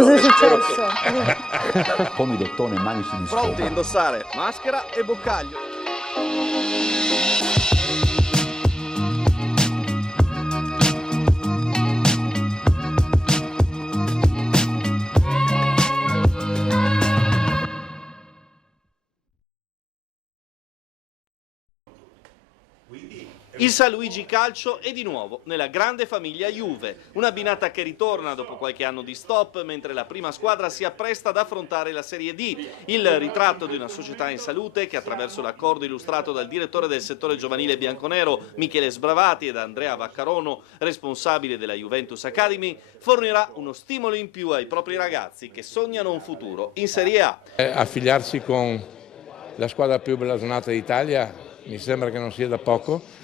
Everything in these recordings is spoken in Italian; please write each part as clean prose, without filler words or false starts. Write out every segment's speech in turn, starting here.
Cosa è successo? Pomidottone, mani si discopa. Pronti a indossare maschera e boccaglio. Il San Luigi Calcio è di nuovo nella grande famiglia Juve, una binata che ritorna dopo qualche anno di stop mentre la prima squadra si appresta ad affrontare la Serie D. Il ritratto di una società in salute che attraverso l'accordo illustrato dal direttore del settore giovanile bianconero Michele Sbravati e da Andrea Vaccarono, responsabile della Juventus Academy, fornirà uno stimolo in più ai propri ragazzi che sognano un futuro in Serie A. Affiliarsi con la squadra più blasonata d'Italia mi sembra che non sia da poco.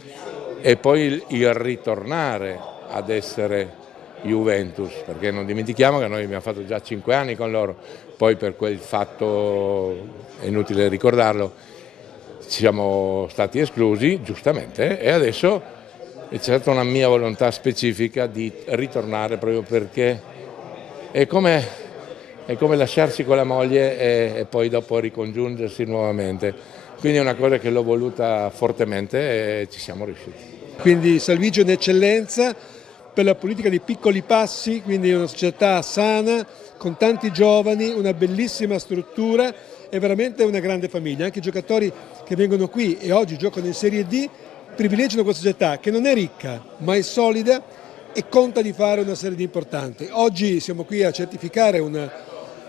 E poi il ritornare ad essere Juventus, perché non dimentichiamo che noi abbiamo fatto già 5 anni con loro, poi per quel fatto, è inutile ricordarlo, siamo stati esclusi, giustamente, e adesso c'è stata una mia volontà specifica di ritornare proprio perché è come lasciarsi con la moglie e poi dopo ricongiungersi nuovamente. Quindi è una cosa che l'ho voluta fortemente e ci siamo riusciti. Quindi San Luigi è un'eccellenza per la politica di piccoli passi, quindi una società sana, con tanti giovani, una bellissima struttura e veramente una grande famiglia. Anche i giocatori che vengono qui e oggi giocano in Serie D privilegiano questa società che non è ricca ma è solida e conta di fare una serie di importanti. Oggi siamo qui a certificare un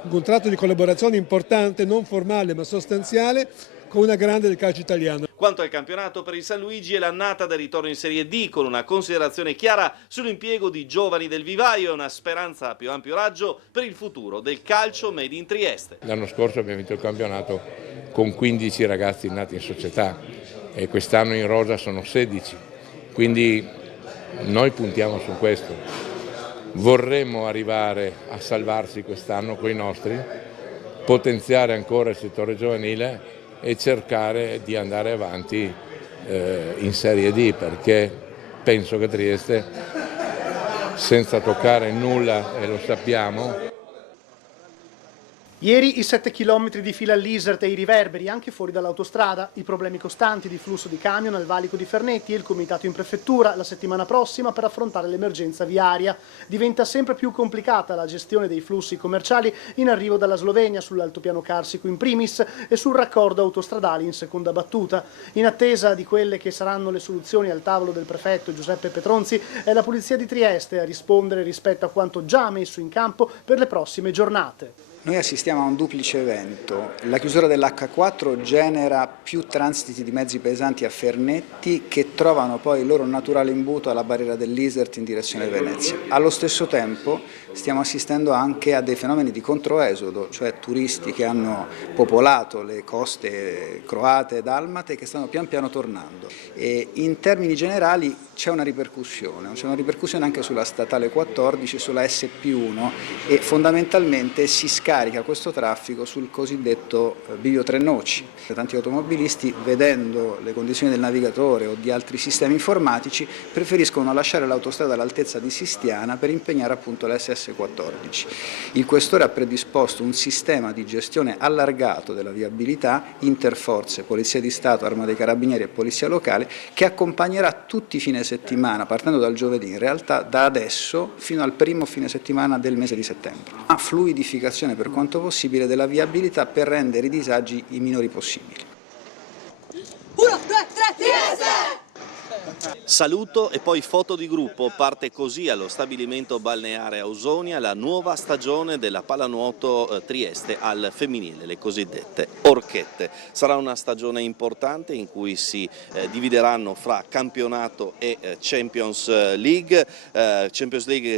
contratto di collaborazione importante, non formale ma sostanziale, con una grande del calcio italiano. Quanto al campionato, per il San Luigi è l'annata del ritorno in Serie D, con una considerazione chiara sull'impiego di giovani del vivaio e una speranza a più ampio raggio per il futuro del calcio made in Trieste. L'anno scorso abbiamo vinto il campionato con 15 ragazzi nati in società e quest'anno in rosa sono 16, quindi noi puntiamo su questo. Vorremmo arrivare a salvarsi quest'anno con i nostri, potenziare ancora il settore giovanile e cercare di andare avanti in Serie D, perché penso che Trieste, senza toccare nulla, e lo sappiamo. Ieri i 7 chilometri di fila all'Isert e i riverberi anche fuori dall'autostrada, i problemi costanti di flusso di camion al valico di Fernetti e il comitato in prefettura la settimana prossima per affrontare l'emergenza viaria. Diventa sempre più complicata la gestione dei flussi commerciali in arrivo dalla Slovenia sull'altopiano carsico in primis e sul raccordo autostradale in seconda battuta. In attesa di quelle che saranno le soluzioni al tavolo del prefetto Giuseppe Petronzi, è la Polizia di Trieste a rispondere rispetto a quanto già messo in campo per le prossime giornate. Noi assistiamo a un duplice evento. La chiusura dell'H4 genera più transiti di mezzi pesanti a Fernetti che trovano poi il loro naturale imbuto alla barriera dell'Isert in direzione Venezia. Allo stesso tempo stiamo assistendo anche a dei fenomeni di controesodo, cioè turisti che hanno popolato le coste croate e dalmate che stanno pian piano tornando. E in termini generali c'è una ripercussione anche sulla statale 14, sulla SP1 e fondamentalmente si scarica questo traffico sul cosiddetto bivio Tre Noci. Tanti automobilisti, vedendo le condizioni del navigatore o di altri sistemi informatici, preferiscono lasciare l'autostrada all'altezza di Sistiana per impegnare appunto l'SS14. Il questore ha predisposto un sistema di gestione allargato della viabilità, interforze, Polizia di Stato, Arma dei Carabinieri e Polizia Locale, che accompagnerà tutti i fine settimana, partendo dal giovedì, in realtà da adesso fino al primo fine settimana del mese di settembre. A fluidificazione per quanto possibile della viabilità per rendere i disagi i minori possibili. 1, 2, 3, Trieste! Saluto e poi foto di gruppo. Parte così allo stabilimento balneare Ausonia la nuova stagione della pallanuoto Trieste al femminile, le cosiddette orchette. Sarà una stagione importante in cui si divideranno fra campionato e Champions League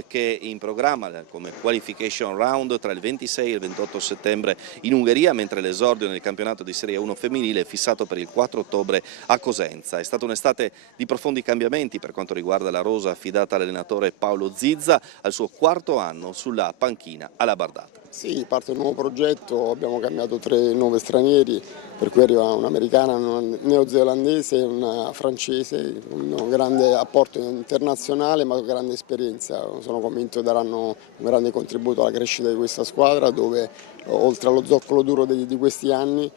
che è in programma come qualification round tra il 26 e il 28 settembre in Ungheria, mentre l'esordio nel campionato di Serie 1 femminile è fissato per il 4 ottobre a Cosenza. È stata un'estate di profondi profondi cambiamenti per quanto riguarda la rosa affidata all'allenatore Paolo Zizza al suo 4º anno sulla panchina alla Bardata. Sì, parte un nuovo progetto, abbiamo cambiato 3 nuovi stranieri, per cui arriva un'americana, una neozelandese e una francese, un grande apporto internazionale ma grande esperienza. Sono convinto daranno un grande contributo alla crescita di questa squadra, dove oltre allo zoccolo duro di questi anni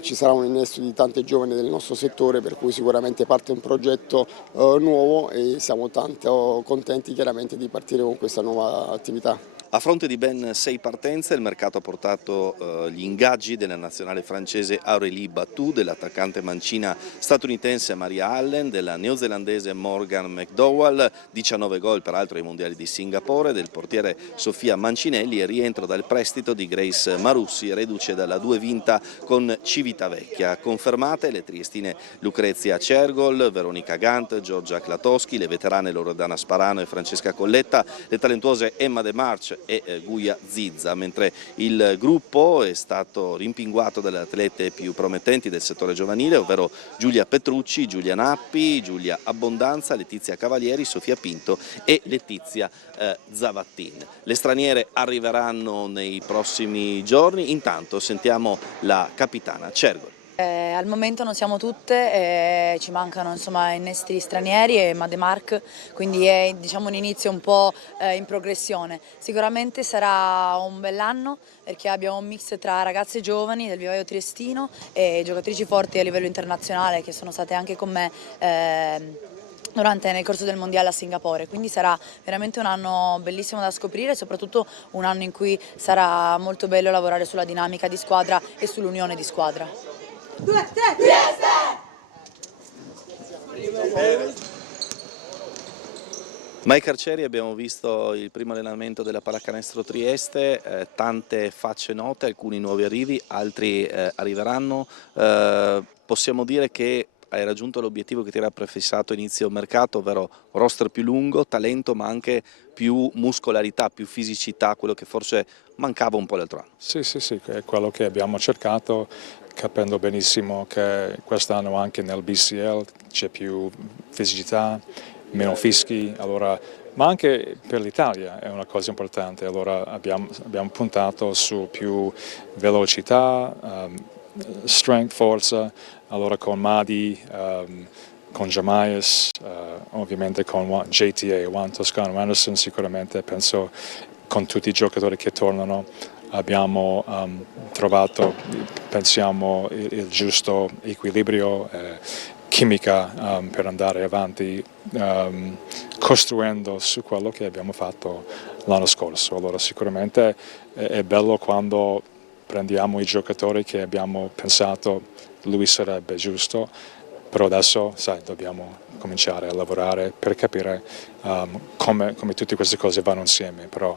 ci sarà un innesto di tanti giovani del nostro settore, per cui sicuramente parte un progetto nuovo e siamo tanto contenti chiaramente di partire con questa nuova attività. A fronte di ben 6 partenze, il mercato ha portato gli ingaggi della nazionale francese Aurélie Batou, dell'attaccante mancina statunitense Maria Allen, della neozelandese Morgan McDowell, 19 gol peraltro ai mondiali di Singapore, del portiere Sofia Mancinelli e rientro dal prestito di Grace Marussi, reduce dalla 2 vinta con Civitavecchia. Confermate le triestine Lucrezia Cergol, Veronica Gant, Giorgia Klatowski, le veterane Loredana Sparano e Francesca Colletta, le talentuose Emma De March e Guia Zizza, mentre il gruppo è stato rimpinguato dalle atlete più promettenti del settore giovanile, ovvero Giulia Petrucci, Giulia Nappi, Giulia Abbondanza, Letizia Cavalieri, Sofia Pinto e Letizia Zavattin. Le straniere arriveranno nei prossimi giorni, intanto sentiamo la capitana Cergol. Al momento non siamo tutte, ci mancano innesti stranieri e Mademark, quindi è un inizio un po' in progressione. Sicuramente sarà un bell'anno perché abbiamo un mix tra ragazze giovani del vivaio triestino e giocatrici forti a livello internazionale che sono state anche con me nel corso del mondiale a Singapore, quindi sarà veramente un anno bellissimo da scoprire e soprattutto un anno in cui sarà molto bello lavorare sulla dinamica di squadra e sull'unione di squadra. 2, 3, Trieste! Mai Carcieri, abbiamo visto il primo allenamento della Pallacanestro Trieste, tante facce note, alcuni nuovi arrivi, altri arriveranno. Possiamo dire che hai raggiunto l'obiettivo che ti era prefissato inizio mercato, ovvero roster più lungo, talento ma anche più muscolarità, più fisicità, quello che forse mancava un po' l'altro anno. Sì, è quello che abbiamo cercato, capendo benissimo che quest'anno anche nel BCL c'è più fisicità, meno fischi, ma anche per l'Italia è una cosa importante, allora abbiamo puntato su più velocità, strength, forza, allora con Madi, con Jamais, ovviamente con JTA, Juan Toscano Anderson, sicuramente penso con tutti i giocatori che tornano abbiamo trovato, pensiamo, il giusto equilibrio, chimica per andare avanti, costruendo su quello che abbiamo fatto l'anno scorso. Allora sicuramente è bello quando prendiamo i giocatori che abbiamo pensato lui sarebbe giusto, però adesso dobbiamo cominciare a lavorare per capire come tutte queste cose vanno insieme, però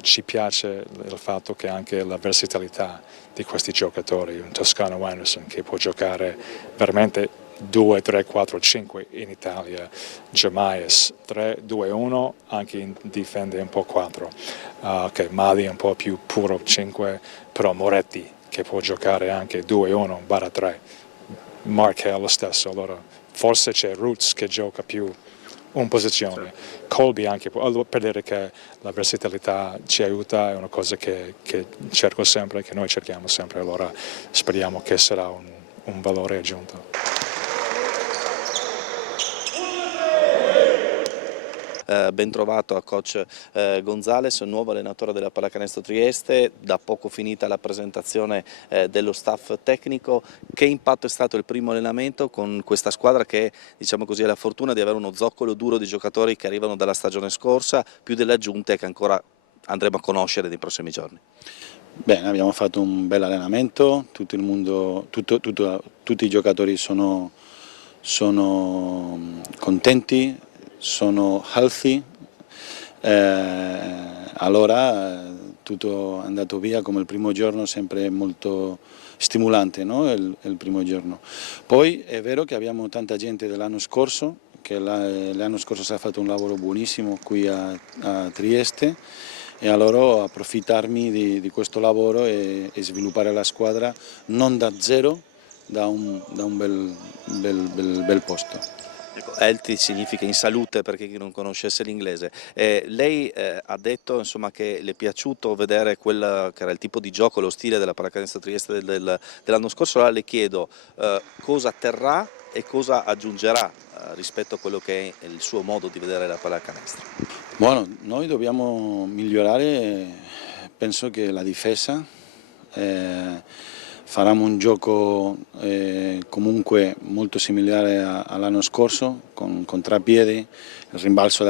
ci piace il fatto che anche la versatilità di questi giocatori, un Toscano Anderson che può giocare veramente 2, 3, 4, 5 in Italia, Jamais 3, 2, 1, anche difende un po' 4, Mali un po' più puro 5, però Moretti che può giocare anche 2, 1, barra 3, Mark è lo stesso, allora forse c'è Roots che gioca più in posizione, Colby anche, per vedere che la versatilità ci aiuta, è una cosa che cerco sempre, che noi cerchiamo sempre, allora speriamo che sarà un valore aggiunto. Ben trovato a coach Gonzales, nuovo allenatore della Pallacanestro Trieste, da poco finita la presentazione dello staff tecnico. Che impatto è stato il primo allenamento con questa squadra che, diciamo così, ha la fortuna di avere uno zoccolo duro di giocatori che arrivano dalla stagione scorsa, più delle aggiunte che ancora andremo a conoscere nei prossimi giorni? Bene, abbiamo fatto un bel allenamento, tutto il mondo, tutti i giocatori sono contenti, sono healthy, allora tutto è andato via come il primo giorno, sempre molto stimolante, no? il primo giorno. Poi è vero che abbiamo tanta gente dell'anno scorso, che l'anno scorso si è fatto un lavoro buonissimo qui a Trieste, e allora approfittarmi di questo lavoro e sviluppare la squadra non da zero, da un bel posto. Ecco, healthy significa in salute per chi non conoscesse l'inglese. Lei ha detto insomma, che le è piaciuto vedere quel che era il tipo di gioco, lo stile della Pallacanestro Trieste dell'anno scorso. Allora le chiedo cosa terrà e cosa aggiungerà rispetto a quello che è il suo modo di vedere la pallacanestro. Buono, noi dobbiamo migliorare, penso che la difesa. Faremo un gioco comunque molto similare all'anno scorso, con contrapiedi, il rimbalzo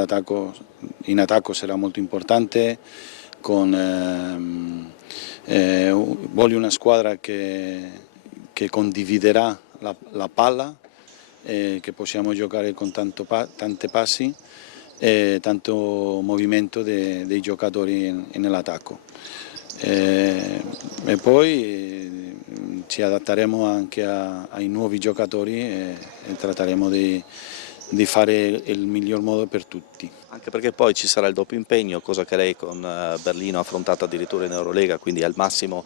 in attacco sarà molto importante, voglio una squadra che condividerà la palla, che possiamo giocare con tanti passi e tanto movimento dei giocatori nell'attacco. E poi ci adatteremo anche ai nuovi giocatori e tratteremo di fare il miglior modo per tutti. Anche perché poi ci sarà il doppio impegno, cosa che lei con Berlino ha affrontato addirittura in Eurolega, quindi al massimo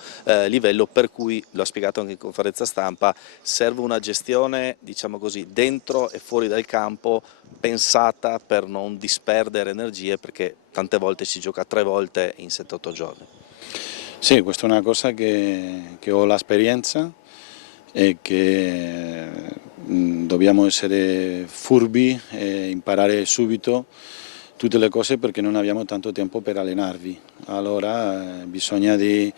livello, per cui, lo ha spiegato anche in conferenza stampa, serve una gestione, diciamo così, dentro e fuori dal campo, pensata per non disperdere energie, perché tante volte si gioca 3 volte in 7-8 giorni. Sì, questa è una cosa che ho l'esperienza e che dobbiamo essere furbi e imparare subito tutte le cose perché non abbiamo tanto tempo per allenarvi. Allora bisogna di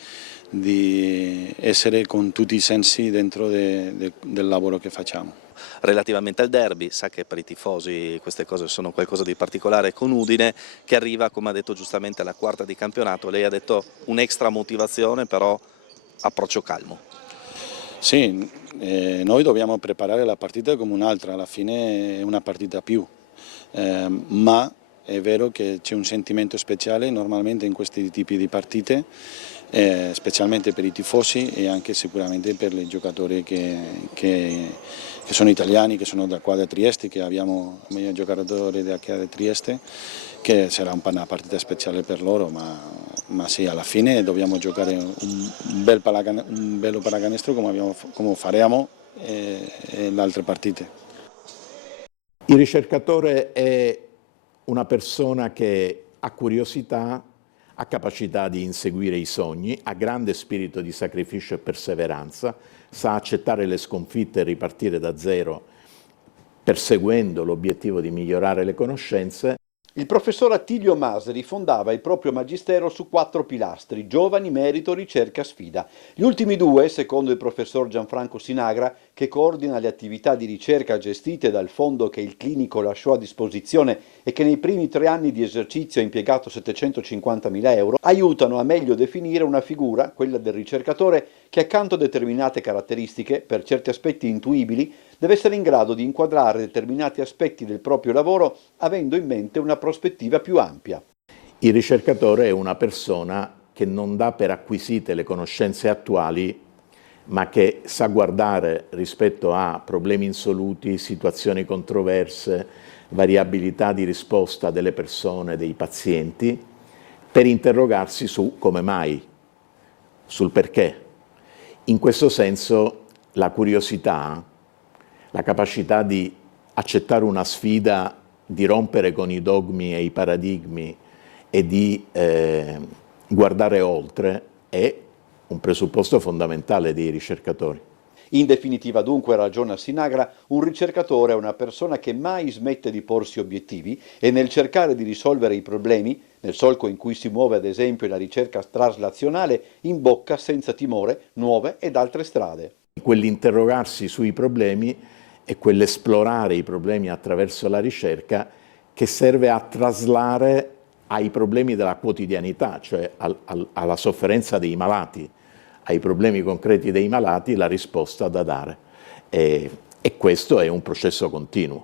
essere con tutti i sensi dentro del lavoro che facciamo. Relativamente al derby, sa che per i tifosi queste cose sono qualcosa di particolare, con Udine che arriva, come ha detto giustamente, alla 4ª di campionato. Lei ha detto un'extra motivazione, però approccio calmo. Sì, noi dobbiamo preparare la partita come un'altra, alla fine è una partita più, ma è vero che c'è un sentimento speciale normalmente in questi tipi di partite, specialmente per i tifosi e anche sicuramente per i giocatori che sono italiani, che sono da qua da Trieste, che abbiamo il miglior giocatore da Trieste, che sarà una partita speciale per loro, ma sì, alla fine dobbiamo giocare un bello pallacanestro come faremo nelle altre partite. Il ricercatore è una persona che ha curiosità, ha capacità di inseguire i sogni, ha grande spirito di sacrificio e perseveranza, sa accettare le sconfitte e ripartire da zero perseguendo l'obiettivo di migliorare le conoscenze. Il professor Attilio Masri fondava il proprio magistero su 4 pilastri: giovani, merito, ricerca, sfida. Gli ultimi 2, secondo il professor Gianfranco Sinagra, che coordina le attività di ricerca gestite dal fondo che il clinico lasciò a disposizione e che nei primi 3 anni di esercizio ha impiegato 750.000 euro, aiutano a meglio definire una figura, quella del ricercatore, che accanto a determinate caratteristiche, per certi aspetti intuibili, deve essere in grado di inquadrare determinati aspetti del proprio lavoro avendo in mente una prospettiva più ampia. Il ricercatore è una persona che non dà per acquisite le conoscenze attuali, ma che sa guardare rispetto a problemi insoluti, situazioni controverse, variabilità di risposta delle persone, dei pazienti, per interrogarsi su come mai, sul perché. In questo senso la curiosità, la capacità di accettare una sfida, di rompere con i dogmi e i paradigmi e di guardare oltre è un presupposto fondamentale dei ricercatori. In definitiva, dunque, ragiona Sinagra, un ricercatore è una persona che mai smette di porsi obiettivi e nel cercare di risolvere i problemi, nel solco in cui si muove ad esempio la ricerca traslazionale, imbocca senza timore nuove ed altre strade. Quell'interrogarsi sui problemi è quell'esplorare i problemi attraverso la ricerca che serve a traslare ai problemi della quotidianità, cioè alla sofferenza dei malati, ai problemi concreti dei malati, la risposta da dare. E questo è un processo continuo.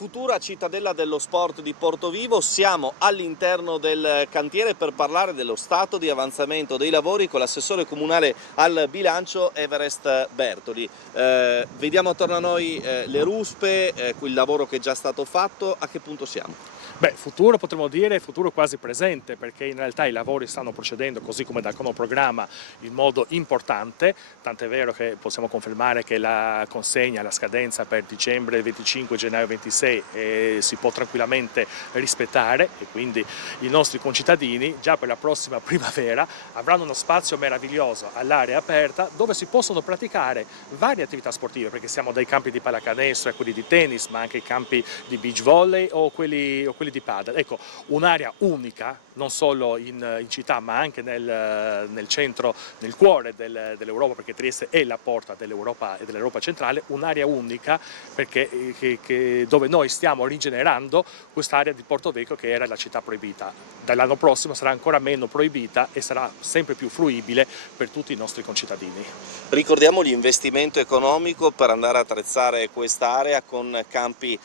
futura cittadella dello sport di Portovivo. Siamo all'interno del cantiere per parlare dello stato di avanzamento dei lavori con l'assessore comunale al bilancio Everest Bertoli. Vediamo attorno a noi le ruspe, il lavoro che è già stato fatto. A che punto siamo? Beh, futuro potremmo dire futuro quasi presente, perché in realtà i lavori stanno procedendo così come dal cronoprogramma in modo importante, tant'è vero che possiamo confermare che la consegna, la scadenza per dicembre 25, gennaio 26 si può tranquillamente rispettare, e quindi i nostri concittadini già per la prossima primavera avranno uno spazio meraviglioso all'aria aperta dove si possono praticare varie attività sportive, perché siamo dai campi di pallacanestro a quelli di tennis, ma anche i campi di beach volley o quelli di padel. Ecco, un'area unica, non solo in città ma anche nel centro, nel cuore dell'Europa, perché Trieste è la porta dell'Europa e dell'Europa centrale, un'area unica perché dove noi stiamo rigenerando quest'area di Portovecchio che era la città proibita. Dall'anno prossimo sarà ancora meno proibita e sarà sempre più fruibile per tutti i nostri concittadini. Ricordiamo l'investimento economico per andare a attrezzare quest'area con campi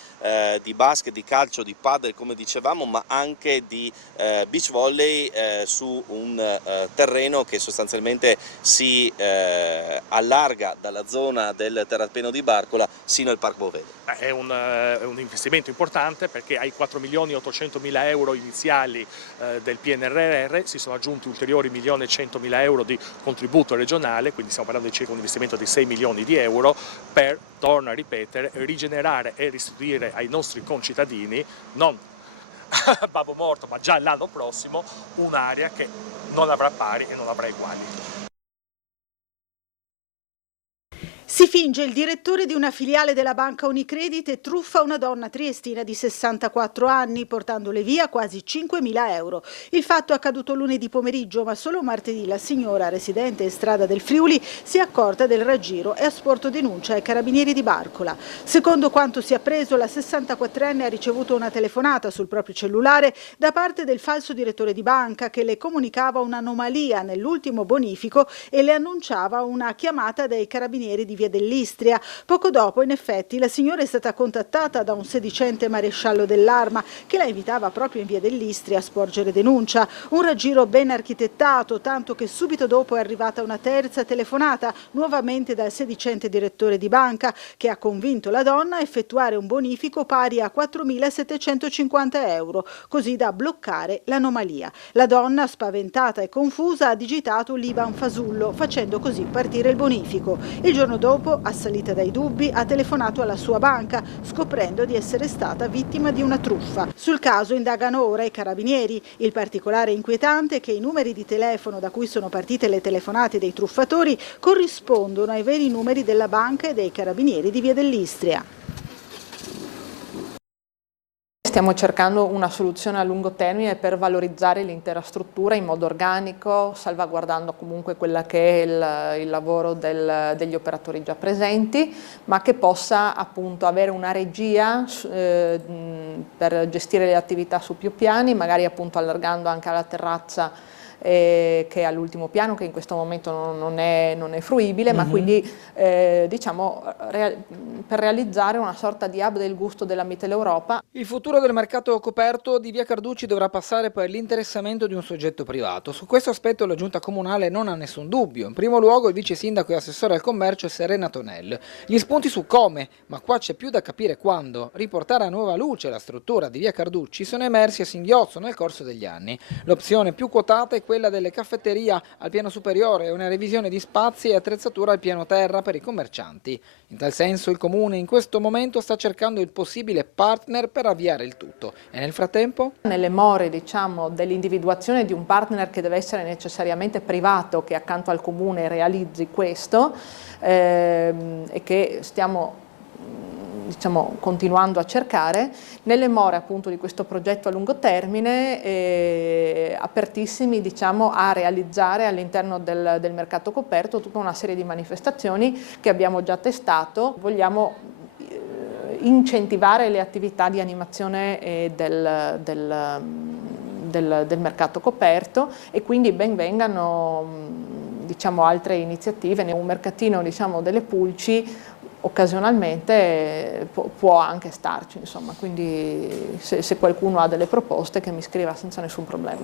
di basket, di calcio, di padel come dicevamo, ma anche di beach volley su un terreno che sostanzialmente si allarga dalla zona del terrapieno di Barcola sino al Parco Boveda. È un investimento importante perché ai 4.800.000 euro iniziali del PNRR si sono aggiunti ulteriori 1.100.000 euro di contributo regionale, quindi stiamo parlando di circa un investimento di 6 milioni di euro per, torno a ripetere, rigenerare e restituire ai nostri concittadini, non a babbo morto ma già l'anno prossimo, un'area che non avrà pari e non avrà uguali. Si finge il direttore di una filiale della banca Unicredit e truffa una donna triestina di 64 anni, portandole via quasi 5.000 euro. Il fatto è accaduto lunedì pomeriggio, ma solo martedì la signora, residente in strada del Friuli, si è accorta del raggiro e ha sporto denuncia ai carabinieri di Barcola. Secondo quanto si è appreso, la 64enne ha ricevuto una telefonata sul proprio cellulare da parte del falso direttore di banca che le comunicava un'anomalia nell'ultimo bonifico e le annunciava una chiamata dai carabinieri di Via dell'Istria. Poco dopo, in effetti, la signora è stata contattata da un sedicente maresciallo dell'Arma che la invitava proprio in Via dell'Istria a sporgere denuncia. Un raggiro ben architettato, tanto che subito dopo è arrivata una terza telefonata, nuovamente dal sedicente direttore di banca, che ha convinto la donna a effettuare un bonifico pari a 4.750 euro, così da bloccare l'anomalia. La donna, spaventata e confusa, ha digitato l'IBAN fasullo, facendo così partire il bonifico. Il giorno dopo, assalita dai dubbi, ha telefonato alla sua banca, scoprendo di essere stata vittima di una truffa. Sul caso indagano ora i carabinieri. Il particolare inquietante è che i numeri di telefono da cui sono partite le telefonate dei truffatori corrispondono ai veri numeri della banca e dei carabinieri di Via dell'Istria. Stiamo cercando una soluzione a lungo termine per valorizzare l'intera struttura in modo organico, salvaguardando comunque quella che è il lavoro degli operatori già presenti, ma che possa appunto avere una regia per gestire le attività su più piani, magari appunto allargando anche alla terrazza che è all'ultimo piano, che in questo momento non è fruibile, ma quindi diciamo per realizzare una sorta di hub del gusto della Mitteleuropa. Il futuro del mercato coperto di Via Carducci dovrà passare per l'interessamento di un soggetto privato. Su questo aspetto la giunta comunale non ha nessun dubbio. In primo luogo il vice sindaco e assessore al commercio Serena Tonel. Gli spunti su come, ma qua c'è più da capire quando, riportare a nuova luce la struttura di Via Carducci sono emersi a singhiozzo nel corso degli anni. L'opzione più quotata è quella delle caffetterie al piano superiore e una revisione di spazi e attrezzatura al piano terra per i commercianti. In tal senso il Comune in questo momento sta cercando il possibile partner per avviare il tutto. E nel frattempo? Nelle more diciamo, dell'individuazione di un partner che deve essere necessariamente privato, che accanto al Comune realizzi questo e che stiamo continuando a cercare, nelle more appunto di questo progetto a lungo termine, apertissimi a realizzare all'interno del mercato coperto tutta una serie di manifestazioni che abbiamo già testato. Vogliamo incentivare le attività di animazione del mercato coperto e quindi ben vengano altre iniziative, un mercatino delle pulci occasionalmente può anche starci, insomma, quindi se qualcuno ha delle proposte che mi scriva senza nessun problema.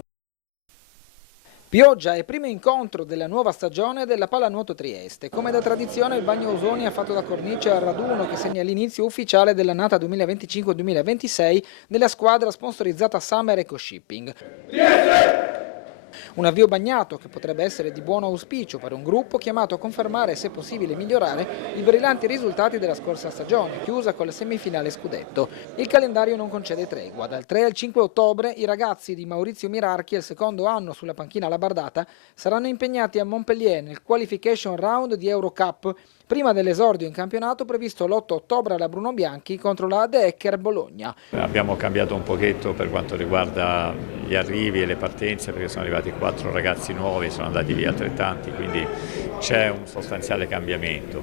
Pioggia e primo incontro della nuova stagione della Pallanuoto Trieste. Come da tradizione il Bagno Ausoni ha fatto da cornice al raduno che segna l'inizio ufficiale dell'annata 2025-2026 della squadra sponsorizzata Summer Eco Shipping. Un avvio bagnato che potrebbe essere di buon auspicio per un gruppo chiamato a confermare e se possibile migliorare i brillanti risultati della scorsa stagione, chiusa con la semifinale scudetto. Il calendario non concede tregua. Dal 3 al 5 ottobre i ragazzi di Maurizio Mirarchi, al secondo anno sulla panchina labardata, saranno impegnati a Montpellier nel qualification round di Eurocup, prima dell'esordio in campionato previsto l'8 ottobre alla Bruno Bianchi contro la De Ecker Bologna. Abbiamo cambiato un pochetto per quanto riguarda gli arrivi e le partenze, perché sono arrivati 4 ragazzi nuovi, sono andati via altrettanti, quindi c'è un sostanziale cambiamento.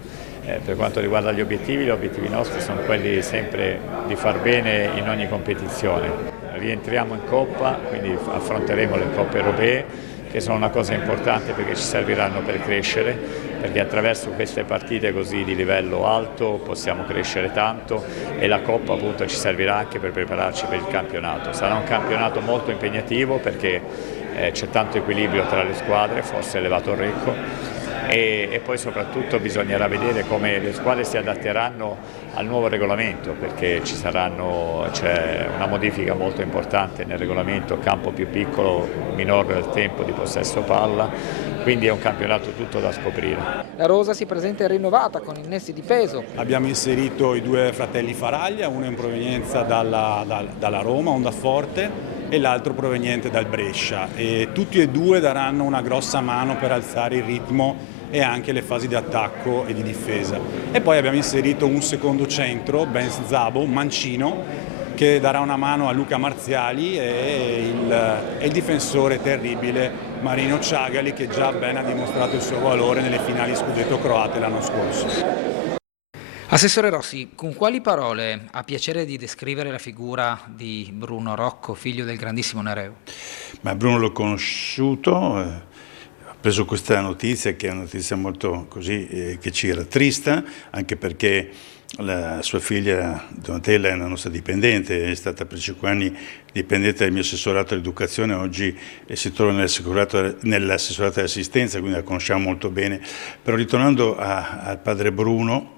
Per quanto riguarda gli obiettivi nostri sono quelli sempre di far bene in ogni competizione. Rientriamo in Coppa, quindi affronteremo le Coppe europee, che sono una cosa importante perché ci serviranno per crescere, perché attraverso queste partite così di livello alto possiamo crescere tanto e la Coppa appunto ci servirà anche per prepararci per il campionato. Sarà un campionato molto impegnativo perché c'è tanto equilibrio tra le squadre, forse elevato il Recco, e poi soprattutto bisognerà vedere come le squadre si adatteranno al nuovo regolamento, perché c'è una modifica molto importante nel regolamento, campo più piccolo, minor tempo di possesso palla, quindi è un campionato tutto da scoprire. La rosa si presenta rinnovata con innesti di peso. Abbiamo inserito i 2 fratelli Faraglia, uno in provenienza dalla Roma, Onda Forte, e l'altro proveniente dal Brescia, e tutti e 2 daranno una grossa mano per alzare il ritmo e anche le fasi di attacco e di difesa. E poi abbiamo inserito un secondo centro, Ben Zabo, mancino, che darà una mano a Luca Marziali e il difensore terribile Marino Ciagali, che già ben ha dimostrato il suo valore nelle finali scudetto croate l'anno scorso. Assessore Rossi, con quali parole ha piacere di descrivere la figura di Bruno Rocco, figlio del grandissimo Nereo? Ma Bruno l'ho conosciuto, ho preso questa notizia, che è una notizia molto così, che ci rattrista, anche perché la sua figlia Donatella è una nostra dipendente, è stata per 5 anni dipendente del mio assessorato all'educazione, oggi si trova nell'assessorato all'assistenza, quindi la conosciamo molto bene. Però ritornando al padre Bruno,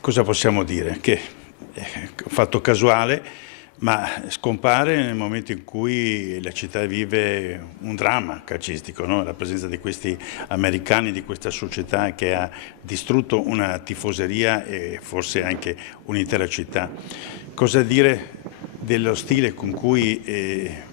cosa possiamo dire? Che è un fatto casuale, ma scompare nel momento in cui la città vive un dramma calcistico, no? La presenza di questi americani, di questa società che ha distrutto una tifoseria e forse anche un'intera città. Cosa dire dello stile con cui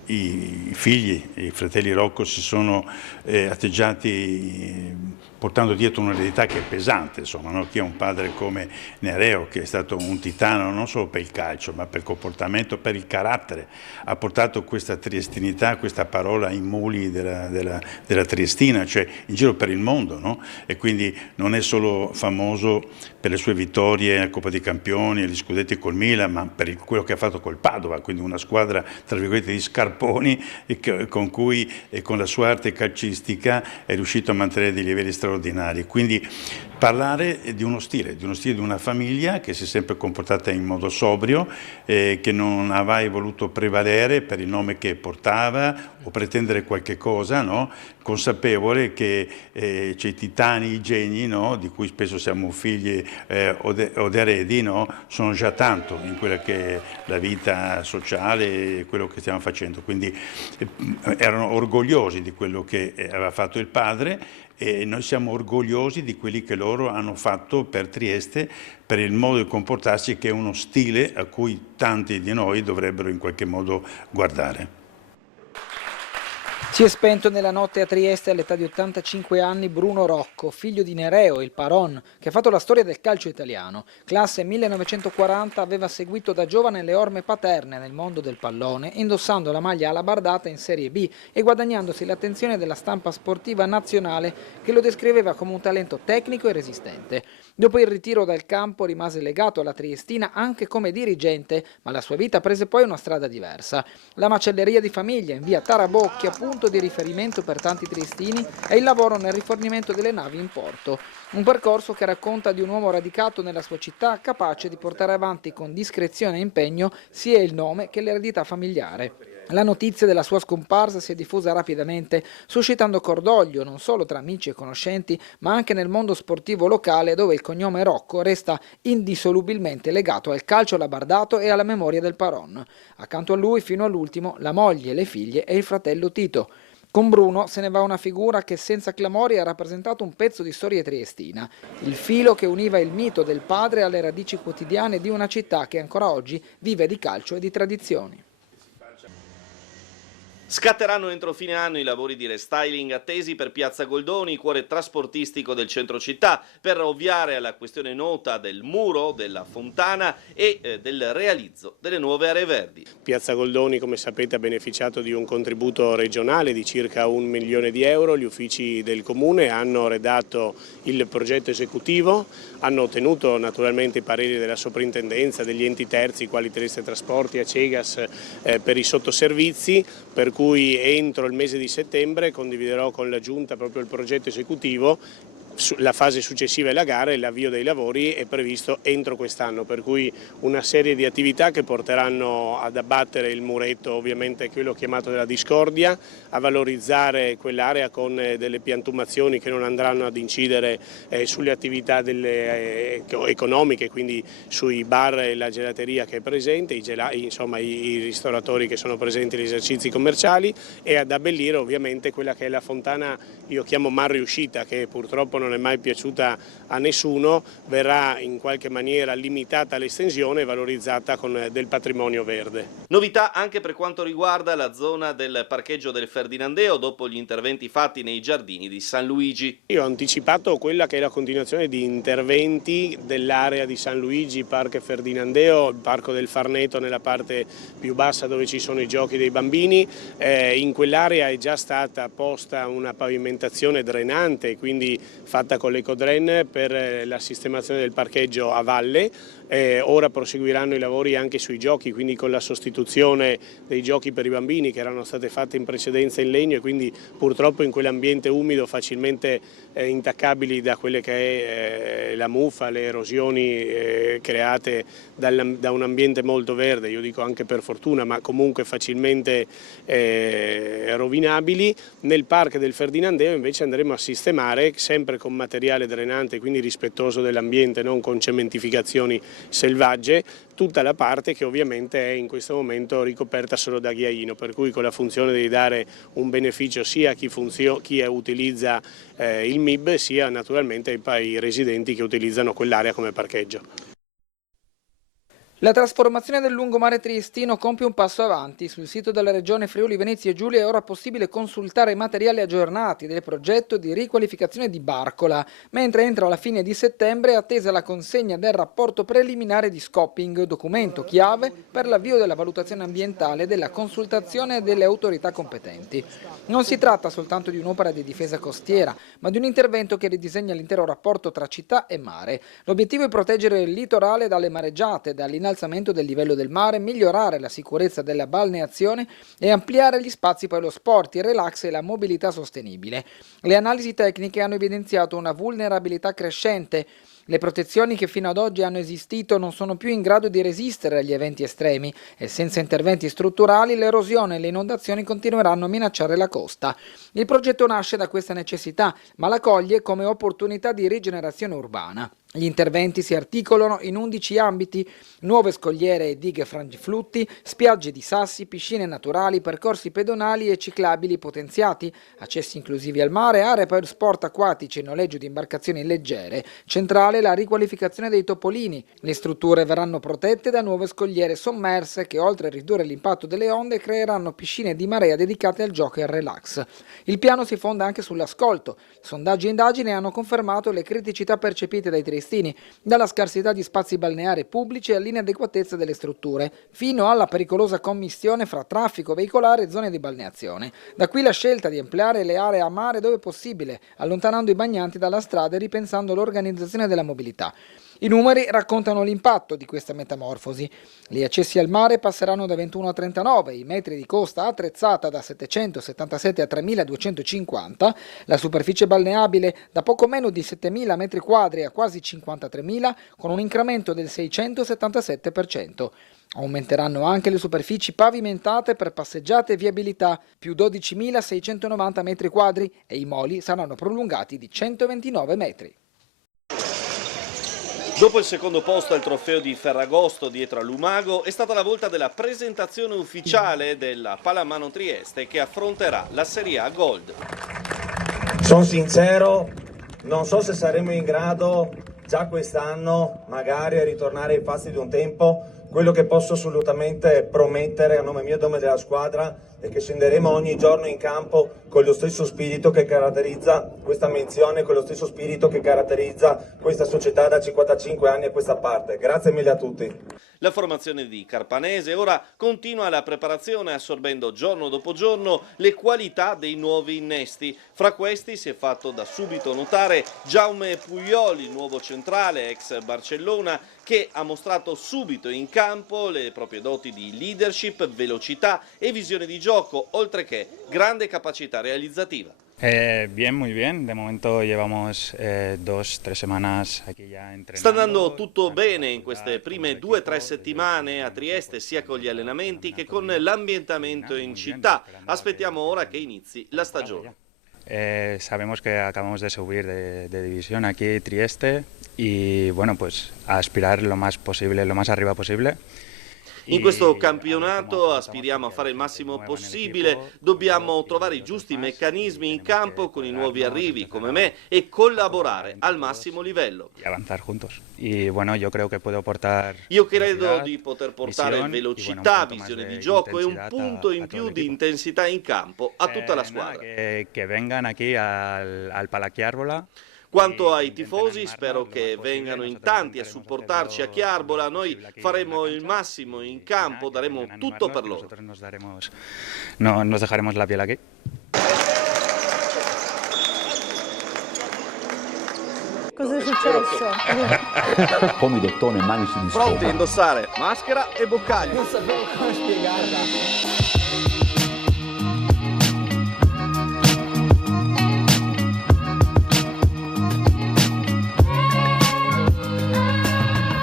i figli, i fratelli Rocco si sono atteggiati, portando dietro un'eredità che è pesante, insomma, no? Chi ha un padre come Nereo, che è stato un titano non solo per il calcio, ma per il comportamento, per il carattere, ha portato questa triestinità, questa parola in muli della Triestina, cioè in giro per il mondo, no? E quindi non è solo famoso per le sue vittorie alla Coppa dei Campioni e gli scudetti col Milan, ma per quello che ha fatto col Padova, quindi una squadra, tra virgolette, di scarponi, con cui e con la sua arte calcistica è riuscito a mantenere dei livelli straordinari. Quindi parlare di uno stile di una famiglia che si è sempre comportata in modo sobrio, che non ha mai voluto prevalere per il nome che portava o pretendere qualche cosa, no? Consapevole che c'è i titani, i geni, no? Di cui spesso siamo figli o eredi, no? Sono già tanto in quella che è la vita sociale e quello che stiamo facendo, quindi erano orgogliosi di quello che aveva fatto il padre, e noi siamo orgogliosi di quelli che loro hanno fatto per Trieste, per il modo di comportarsi, che è uno stile a cui tanti di noi dovrebbero in qualche modo guardare. Si è spento nella notte a Trieste all'età di 85 anni Bruno Rocco, figlio di Nereo, il Paron, che ha fatto la storia del calcio italiano. Classe 1940, aveva seguito da giovane le orme paterne nel mondo del pallone, indossando la maglia alabardata in Serie B e guadagnandosi l'attenzione della stampa sportiva nazionale, che lo descriveva come un talento tecnico e resistente. Dopo il ritiro dal campo rimase legato alla Triestina anche come dirigente, ma la sua vita prese poi una strada diversa. La macelleria di famiglia in via Tarabocchi, appunto, punto di riferimento per tanti triestini è il lavoro nel rifornimento delle navi in porto. Un percorso che racconta di un uomo radicato nella sua città, capace di portare avanti con discrezione e impegno sia il nome che l'eredità familiare. La notizia della sua scomparsa si è diffusa rapidamente, suscitando cordoglio non solo tra amici e conoscenti, ma anche nel mondo sportivo locale, dove il cognome Rocco resta indissolubilmente legato al calcio alabardato e alla memoria del Paron. Accanto a lui, fino all'ultimo, la moglie, le figlie e il fratello Tito. Con Bruno se ne va una figura che senza clamori ha rappresentato un pezzo di storia triestina, il filo che univa il mito del padre alle radici quotidiane di una città che ancora oggi vive di calcio e di tradizioni. Scatteranno entro fine anno i lavori di restyling attesi per Piazza Goldoni, cuore trasportistico del centro città, per ovviare alla questione nota del muro, della fontana e del realizzo delle nuove aree verdi. Piazza Goldoni, come sapete, ha beneficiato di un contributo regionale di circa 1 milione di euro. Gli uffici del Comune hanno redatto il progetto esecutivo, hanno ottenuto naturalmente i pareri della soprintendenza, degli enti terzi, quali Trieste Trasporti, Acegas, per i sottoservizi, per cui entro il mese di settembre condividerò con la Giunta proprio il progetto esecutivo. La fase successiva è la gara e l'avvio dei lavori è previsto entro quest'anno, per cui una serie di attività che porteranno ad abbattere il muretto, ovviamente quello chiamato della discordia, a valorizzare quell'area con delle piantumazioni che non andranno ad incidere sulle attività economiche, quindi sui bar e la gelateria che è presente, insomma i ristoratori che sono presenti, gli esercizi commerciali, e ad abbellire ovviamente quella che è la fontana, io chiamo Mar Riuscita, che purtroppo non è mai piaciuta a nessuno, verrà in qualche maniera limitata l'estensione e valorizzata con del patrimonio verde. Novità anche per quanto riguarda la zona del parcheggio del Ferdinandeo dopo gli interventi fatti nei giardini di San Luigi. Io ho anticipato quella che è la continuazione di interventi dell'area di San Luigi, Parco Ferdinandeo, il Parco del Farneto nella parte più bassa dove ci sono i giochi dei bambini. In quell'area è già stata posta una pavimentazione drenante, quindi fatta con l'Ecodren per la sistemazione del parcheggio a valle. Ora proseguiranno i lavori anche sui giochi, quindi con la sostituzione dei giochi per i bambini che erano state fatte in precedenza in legno e quindi purtroppo in quell'ambiente umido facilmente intaccabili da quelle che è la muffa, le erosioni create da un ambiente molto verde, io dico anche per fortuna, ma comunque facilmente rovinabili. Nel Parco del Ferdinandeo invece andremo a sistemare, sempre con materiale drenante, quindi rispettoso dell'ambiente, non con cementificazioni selvagge, tutta la parte che ovviamente è in questo momento ricoperta solo da ghiaino, per cui con la funzione di dare un beneficio sia a chi utilizza il MIB sia naturalmente ai residenti che utilizzano quell'area come parcheggio. La trasformazione del lungomare triestino compie un passo avanti. Sul sito della Regione Friuli Venezia Giulia è ora possibile consultare i materiali aggiornati del progetto di riqualificazione di Barcola, mentre entro la fine di settembre è attesa la consegna del rapporto preliminare di scoping, documento chiave per l'avvio della valutazione ambientale e della consultazione delle autorità competenti. Non si tratta soltanto di un'opera di difesa costiera, ma di un intervento che ridisegna l'intero rapporto tra città e mare. L'obiettivo è proteggere il litorale dalle mareggiate, dall'innalzamento del livello del mare, migliorare la sicurezza della balneazione e ampliare gli spazi per lo sport, il relax e la mobilità sostenibile. Le analisi tecniche hanno evidenziato una vulnerabilità crescente. Le protezioni che fino ad oggi hanno esistito non sono più in grado di resistere agli eventi estremi e senza interventi strutturali l'erosione e le inondazioni continueranno a minacciare la costa. Il progetto nasce da questa necessità, ma la coglie come opportunità di rigenerazione urbana. Gli interventi si articolano in 11 ambiti: nuove scogliere e dighe frangiflutti, spiagge di sassi, piscine naturali, percorsi pedonali e ciclabili potenziati, accessi inclusivi al mare, aree per sport acquatici e noleggio di imbarcazioni leggere. Centrale la riqualificazione dei topolini. Le strutture verranno protette da nuove scogliere sommerse che, oltre a ridurre l'impatto delle onde, creeranno piscine di marea dedicate al gioco e al relax. Il piano si fonda anche sull'ascolto. Sondaggi e indagini hanno confermato le criticità percepite dai triestini, dalla scarsità di spazi balneari pubblici all'inadeguatezza delle strutture, fino alla pericolosa commistione fra traffico veicolare e zone di balneazione. Da qui la scelta di ampliare le aree a mare dove possibile, allontanando i bagnanti dalla strada e ripensando l'organizzazione della mobilità. I numeri raccontano l'impatto di questa metamorfosi. Gli accessi al mare passeranno da 21 a 39, i metri di costa attrezzata da 777 a 3250, la superficie balneabile da poco meno di 7000 metri quadri a quasi 53.000, con un incremento del 677%. Aumenteranno anche le superfici pavimentate per passeggiate e viabilità, più 12.690 metri quadri, e i moli saranno prolungati di 129 metri. Dopo il secondo posto al trofeo di Ferragosto dietro a Lumago è stata la volta della presentazione ufficiale della Pallamano Trieste che affronterà la Serie A Gold. Sono sincero, non so se saremo in grado già quest'anno magari a ritornare ai fasti di un tempo. Quello che posso assolutamente promettere a nome mio e a nome della squadra è che scenderemo ogni giorno in campo con lo stesso spirito che caratterizza questa menzione, con lo stesso spirito che caratterizza questa società da 55 anni a questa parte. Grazie mille a tutti. La formazione di Carpanese ora continua la preparazione assorbendo giorno dopo giorno le qualità dei nuovi innesti. Fra questi si è fatto da subito notare Jaume Puglioli, nuovo centrale ex Barcellona, che ha mostrato subito in campo le proprie doti di leadership, velocità e visione di gioco, oltre che grande capacità realizzativa. Bien, muy bien. De momento llevamos 2-3 semanas aquí ya entrenando. Sta andando tutto bene in queste prime 2-3 settimane a Trieste, sia con gli allenamenti che con l'ambientamento in città. Aspettiamo ora che inizi la stagione. Sabemos que acabamos de subir de división aquí Trieste y bueno, pues a aspirar lo más posible, lo más arriba posible. In questo campionato aspiriamo a fare il massimo possibile, dobbiamo trovare i giusti meccanismi in campo con i nuovi arrivi come me e collaborare al massimo livello. Io credo di poter portare velocità, visione di gioco e un punto in più di intensità in campo a tutta la squadra. Que vengan aquí al Palachiarbola. Quanto ai tifosi, spero che vengano in tanti a supportarci a Chiarbola. Noi faremo il massimo in campo, daremo tutto per loro. Nos dejaremos la piel aquí. Cosa è successo? Pomidottone, manici di scopa. Pronti a indossare maschera e boccaglio. Non sapevo come spiegarla.